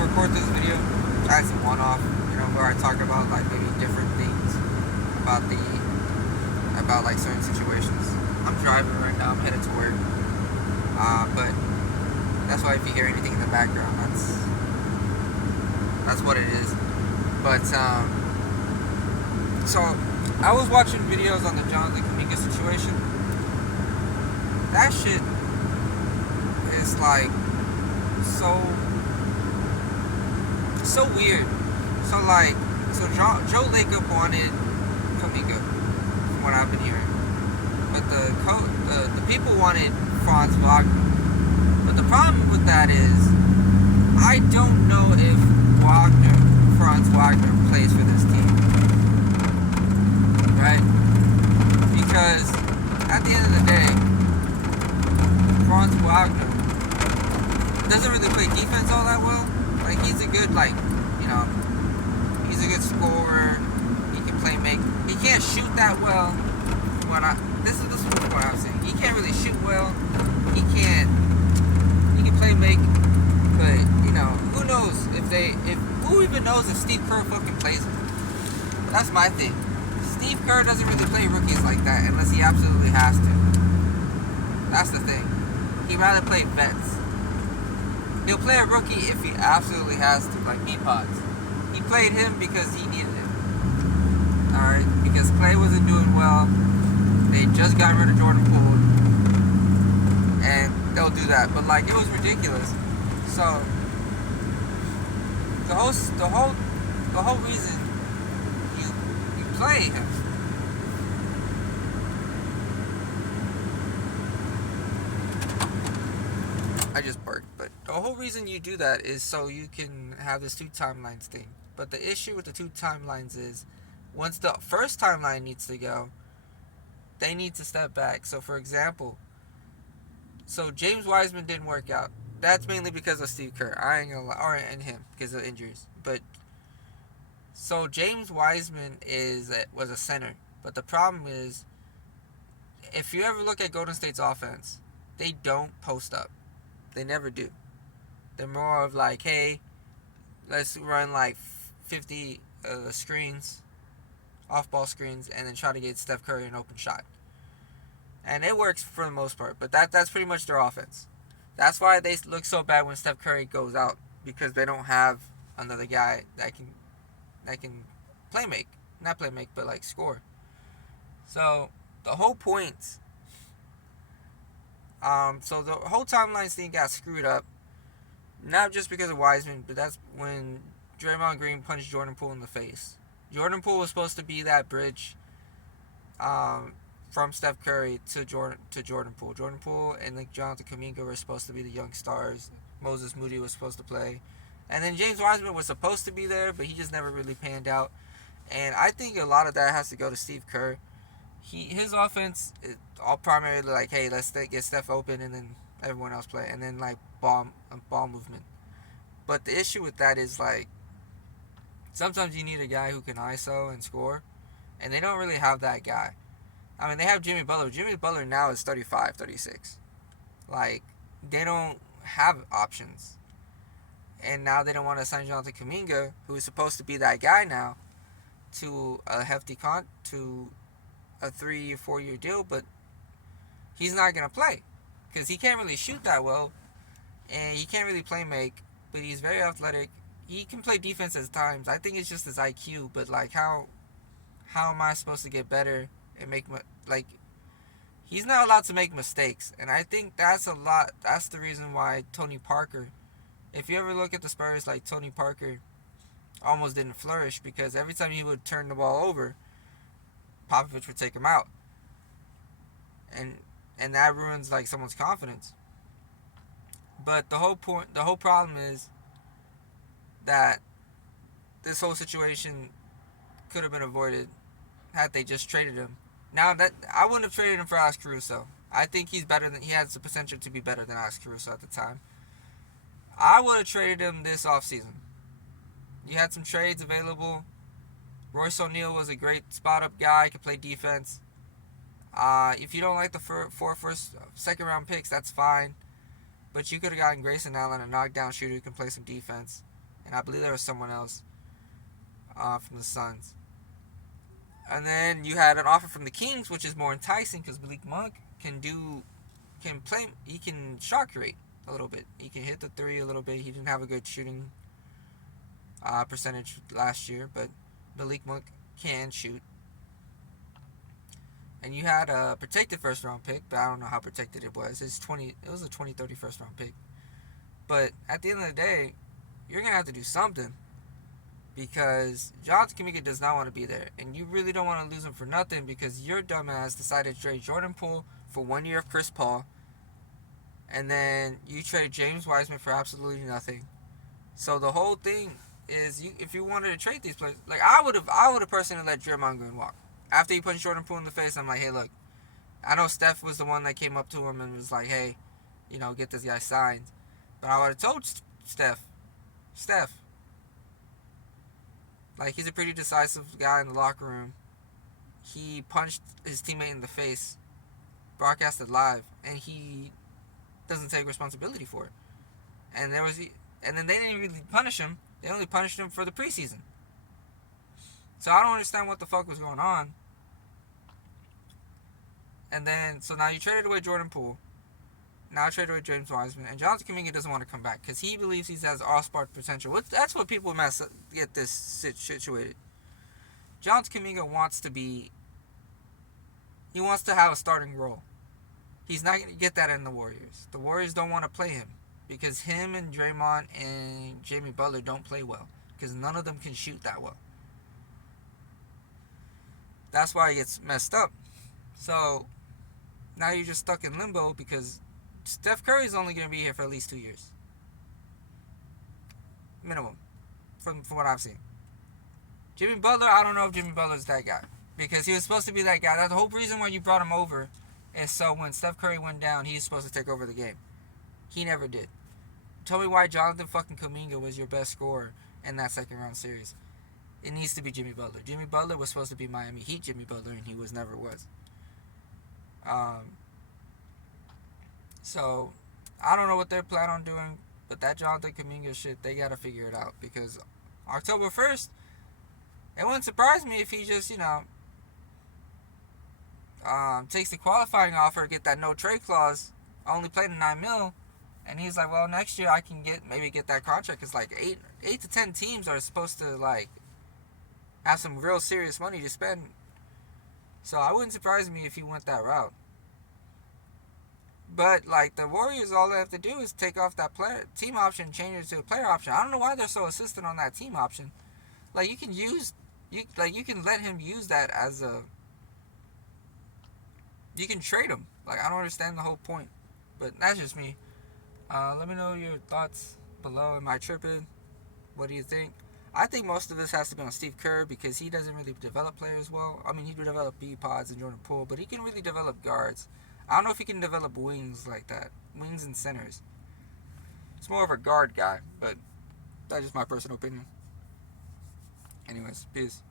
to record this video as a one-off, where I talk about like maybe different things about like certain situations. I'm driving right now. I'm headed to work, but that's why if you hear anything in the background, that's what it is. But so I was watching videos on the Johnathan Kuminga situation. That shit is like so weird. So Joe Lacob wanted Kuminga, from what I've been hearing, but the people wanted Franz Wagner. But the problem with that is, I don't know if Franz Wagner plays for this team, right? Because at the end of the day, Franz Wagner doesn't really play defense all that well. Like, he's a good, he's a good scorer. He can play make. He can't shoot that well. This is what I'm saying. He can't really shoot well. He can play make, but who knows who even knows if Steve Kerr fucking plays him? That's my thing. Steve Kerr doesn't really play rookies like that unless he absolutely has to. That's the thing. He'd rather play vets. He'll play a rookie if he absolutely has to, like Meatpots. He played him because he needed it. Alright? Because Clay wasn't doing well. They just got rid of Jordan Poole. And they'll do that. But it was ridiculous. So the whole reason you play him I just barked, but the whole reason you do that is so you can have this 2 timelines thing. But the issue with the 2 timelines is, once the first timeline needs to go, they need to step back. So for example, James Wiseman didn't work out. That's mainly because of Steve Kerr. I ain't gonna lie, and him, because of injuries. But so James Wiseman was a center. But the problem is, if you ever look at Golden State's offense, they don't post up. They never do. They're more of like, hey, let's run 50 screens, off-ball screens, and then try to get Steph Curry an open shot. And it works for the most part, but that's pretty much their offense. That's why they look so bad when Steph Curry goes out, because they don't have another guy that can not play make, but score. So the whole point. So the whole timeline thing got screwed up, not just because of Wiseman, but that's when Draymond Green punched Jordan Poole in the face. Jordan Poole was supposed to be that bridge, from Steph Curry to Jordan Poole. Jordan Poole and Johnathan Kuminga were supposed to be the young stars. Moses Moody was supposed to play, and then James Wiseman was supposed to be there, but he just never really panned out. And I think a lot of that has to go to Steve Kerr. His offense is all primarily hey, let's get Steph open and then everyone else play, and then ball movement. But the issue with that is sometimes you need a guy who can ISO and score, and they don't really have that guy. I mean, they have Jimmy Butler. Jimmy Butler now is 35, 36. They don't have options. And now they don't want to sign Johnathan Kuminga, who is supposed to be that guy now, to a hefty to a 3 or 4 year deal, but he's not going to play because he can't really shoot that well, and he can't really play make, but he's very athletic. He can play defense at times. I think it's just his IQ, but how am I supposed to get better and make he's not allowed to make mistakes, and I think that's the reason why Tony Parker, if you ever look at the Spurs, Tony Parker almost didn't flourish, because every time he would turn the ball over, Popovich would take him out, and that ruins someone's confidence. But the whole problem is that this whole situation could have been avoided had they just traded him. Now, that I wouldn't have traded him for Alex Caruso. I think he has the potential to be better than Alex Caruso at the time. I would have traded him this offseason. You had some trades available. Royce O'Neal was a great spot-up guy, could play defense. If you don't like the second round picks, that's fine. But you could have gotten Grayson Allen, a knockdown shooter who can play some defense. and I believe there was someone else from the Suns. And then you had an offer from the Kings, which is more enticing because Malik Monk can play. He can shot create a little bit. He can hit the three a little bit. He didn't have a good shooting percentage last year, but Malik Monk can shoot. And you had a protected first round pick, but I don't know how protected it was. It was a 2030 first round pick. But at the end of the day, you're gonna have to do something because Johnathan Kuminga does not want to be there, and you really don't want to lose him for nothing because your dumbass decided to trade Jordan Poole for 1 year of Chris Paul, and then you trade James Wiseman for absolutely nothing. So the whole thing is, if you wanted to trade these players, like I would have personally let Draymond Green walk after he punched Jordan Poole in the face. I'm like, hey, look, I know Steph was the one that came up to him and was like, hey, get this guy signed, but I would have told Steph, like, he's a pretty decisive guy in the locker room. He punched his teammate in the face, broadcasted live, and he doesn't take responsibility for it. And then they didn't really punish him. They only punished him for the preseason. So I don't understand what the fuck was going on. And then, so now you traded away Jordan Poole. Now traded away James Wiseman. And Johnathan Kuminga doesn't want to come back because he believes he has all-star potential. That's what people mess up, get this situated. Johnathan Kuminga wants to have a starting role. He's not going to get that in the Warriors. The Warriors don't want to play him because him and Draymond and Jimmy Butler don't play well because none of them can shoot that well. That's why he gets messed up. So now you're just stuck in limbo because Steph Curry's only going to be here for at least 2 years. Minimum. From what I've seen. Jimmy Butler, I don't know if Jimmy Butler's that guy. Because he was supposed to be that guy. That's the whole reason why you brought him over. And so when Steph Curry went down, he was supposed to take over the game. He never did. Tell me why Johnathan fucking Kuminga was your best scorer in that second round series. It needs to be Jimmy Butler. Jimmy Butler was supposed to be Miami Heat Jimmy Butler, and he never was. So, I don't know what they're planning on doing, but that Johnathan Kuminga shit, they gotta figure it out. Because October 1st, it wouldn't surprise me if he just, takes the qualifying offer, get that no trade clause, only played in $9 million, and he's like, well, next year I can get that contract. Because like 8 to 10 teams are supposed to like have some real serious money to spend. So I wouldn't surprise me if he went that route. But like the Warriors, all they have to do is take off that team option, change it to a player option. I don't know why they're so insistent on that team option. Like you can let him use that as you can trade him. Like I don't understand the whole point. But that's just me. Let me know your thoughts below. Am I tripping? What do you think? I think most of this has to be on Steve Kerr because he doesn't really develop players well. I mean, he would develop B-Pods and Jordan Poole, but he can really develop guards. I don't know if he can develop wings like that. Wings and centers. It's more of a guard guy, but that's just my personal opinion. Anyways, peace.